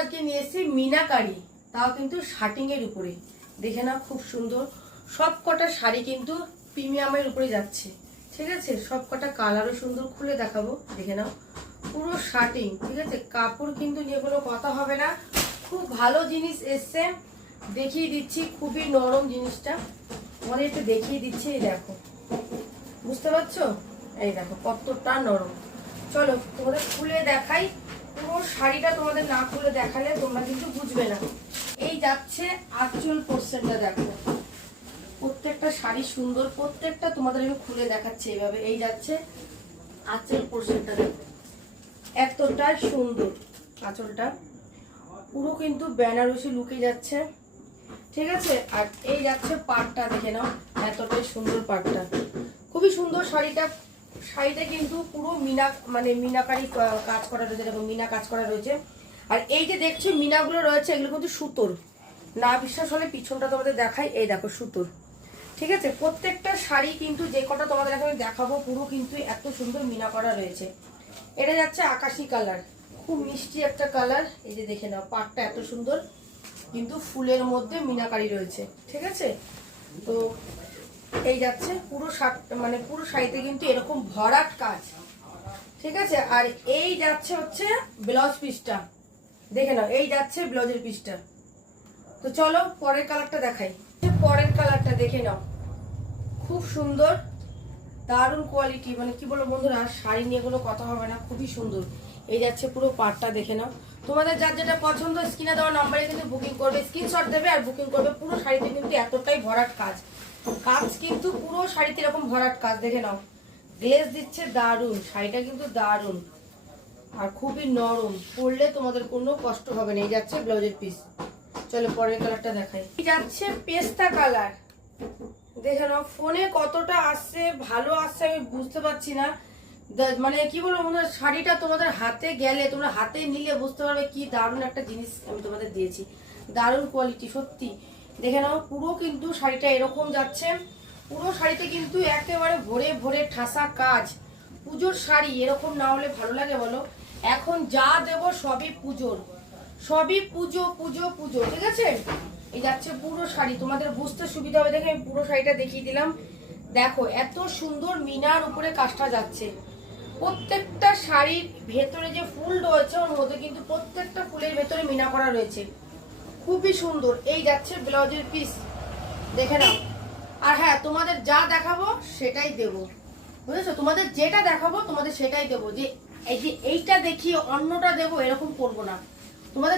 আজকে নিয়ে এসেছি মিনাকারি। তাও কিন্তু শার্টিং এর উপরে। দেখে না খুব সুন্দর। সব কটা শাড়ি কিন্তু প্রিমিয়ামের উপরে যাচ্ছে। ঠিক আছে? সব কটা কালারও সুন্দর, খুলে দেখাবো। দেখে নাও, পুরো শার্টিং ঠিক আছে? কাপড় কিন্তু নিয়ে কোনো কথা হবে না। খুব ভালো জিনিস এসছে। দেখিয়ে দিচ্ছি, খুবই নরম জিনিসটা। তোমাদের একটু দেখিয়ে দিচ্ছি, এই দেখো। বুঝতে পারছ? এই দেখো, কতটা নরম। চলো তোমাদের খুলে দেখাই। শাড়িটা তোমাদের না খুলে দেখালে তোমরা কিন্তু বুঝবে না। এই যাচ্ছে আঁচল পোর্শনটা দেখো। প্রত্যেকটা শাড়ি সুন্দর, প্রত্যেকটা তোমাদের আমি খুলে দেখাচ্ছি এইভাবে এই যাচ্ছে আঁচল পোর্শনটা দেখো। এতটা সুন্দর আঁচলটা। পুরো কিন্তু বেনারসি লুকে যাচ্ছে। ঠিক আছে? আর এই যাচ্ছে পাটটা, দেখে নাও, এতটাই সুন্দর পাটটা। খুবই সুন্দর শাড়িটা। শাড়িতে কিন্তু পুরো মিনা মানে মিনাকারি কাজ করা রয়েছে দেখো মিনা কাজ করা রয়েছে। আর এই যে দেখছ, মিনাগুলো রয়েছে, এগুলো কিন্তু সুতোর। না বিশ্বাস হলে পিছনটা তোমাদের দেখাই, এই দেখো, সুতোর। ঠিক আছে? প্রত্যেকটা শাড়ি কিন্তু যে কটা তোমাদের এখন দেখাবো, পুরো কিন্তু এত সুন্দর মিনা করা রয়েছে। এটা যাচ্ছে আকাশি কালার। খুব মিষ্টি একটা কালার। এই যে দেখে নাও পাটটা এত সুন্দর। কিন্তু ফুলের মধ্যে মিনাকারি রয়েছে। ঠিক আছে? তো এই যাচ্ছে, পুরো মানে পুরো শাড়িতে কিন্তু এরকম ভরাট কাজ। ঠিক আছে? আর এই যাচ্ছে হচ্ছে ব্লাউজ পিসটা। দেখে নাও, এই যাচ্ছে ব্লাউজের পিসটা। তো চলো, পরের কালারটা দেখাই। পরের কালারটা দেখে নাও। খুব সুন্দর, দারুণ কোয়ালিটি মানে কি বলব বন্ধুরা, শাড়ি নিয়ে কোনো কথা হবে না, খুবই সুন্দর। এই যাচ্ছে পুরো পাটটা দেখে নাও। তোমাদের যার যেটা পছন্দ, স্ক্রিনে দেওয়া নাম্বারে কিন্তু বুকিং করবে স্ক্রিনশট দেবে আর বুকিং করবে। পুরো শাড়িতে কিন্তু এতটাই ভরাট কাজ। কাজ কিন্তু পুরো শাড়িতে এরকম ভরাট কাজ দেখে নাও। গ্লেজ দিচ্ছে দারুণ, শাড়িটা কিন্তু দারুণ। আর খুবই নরম, পরলে তোমাদের কোনো কষ্ট হবে না। এই যাচ্ছে ব্লাউজের পিস চলো পরের কালারটা দেখাই। যাচ্ছে পেস্তা কালার দেখে নাও, ফোনে কতটা আসছে, ভালো আসছে, আমি বুঝতে পারছি না। মানে কি বলব বন্ধুরা, শাড়িটা তোমাদের হাতে গেলে, তোমরা হাতে নিলে বুঝতে পারবে কি দারুণ একটা জিনিস আমি তোমাদের দিয়েছি। দারুণ কোয়ালিটি সত্যি। দেখে নাও, পুরো কিন্তু শাড়িটা এরকম যাচ্ছে। পুরো শাড়িতে কিন্তু একেবারে ভরে ভরে ঠাসা কাজ। পুজোর শাড়ি এরকম না হলে ভালো লাগে বলো? এখন যা দেব সবই পুজোর। সবই পুজো পুজো পুজো, ঠিক আছে? এই যাচ্ছে পুরো শাড়ি। তোমাদের বুঝতে সুবিধা হবে দেখে আমি পুরো শাড়িটা দেখিয়ে দিলাম। দেখো, এত সুন্দর মিনার উপরে কাজটা যাচ্ছে। প্রত্যেকটা শাড়ির ভেতরে যে ফুল রয়েছে, ওর মধ্যে কিন্তু প্রত্যেকটা ফুলের ভেতরে মিনা করা রয়েছে। খুবই সুন্দর। এই যাচ্ছে ব্লাউজের পিস দেখে নাও। আর হ্যাঁ তোমাদের যা দেখাবো সেটাই দেব। বুঝেছ? তোমাদের যেটা দেখাবো তোমাদের সেটাই দেবো। যে এই যে এইটা দেখিয়ে অন্যটা দেবো এরকম করব না। তোমাদের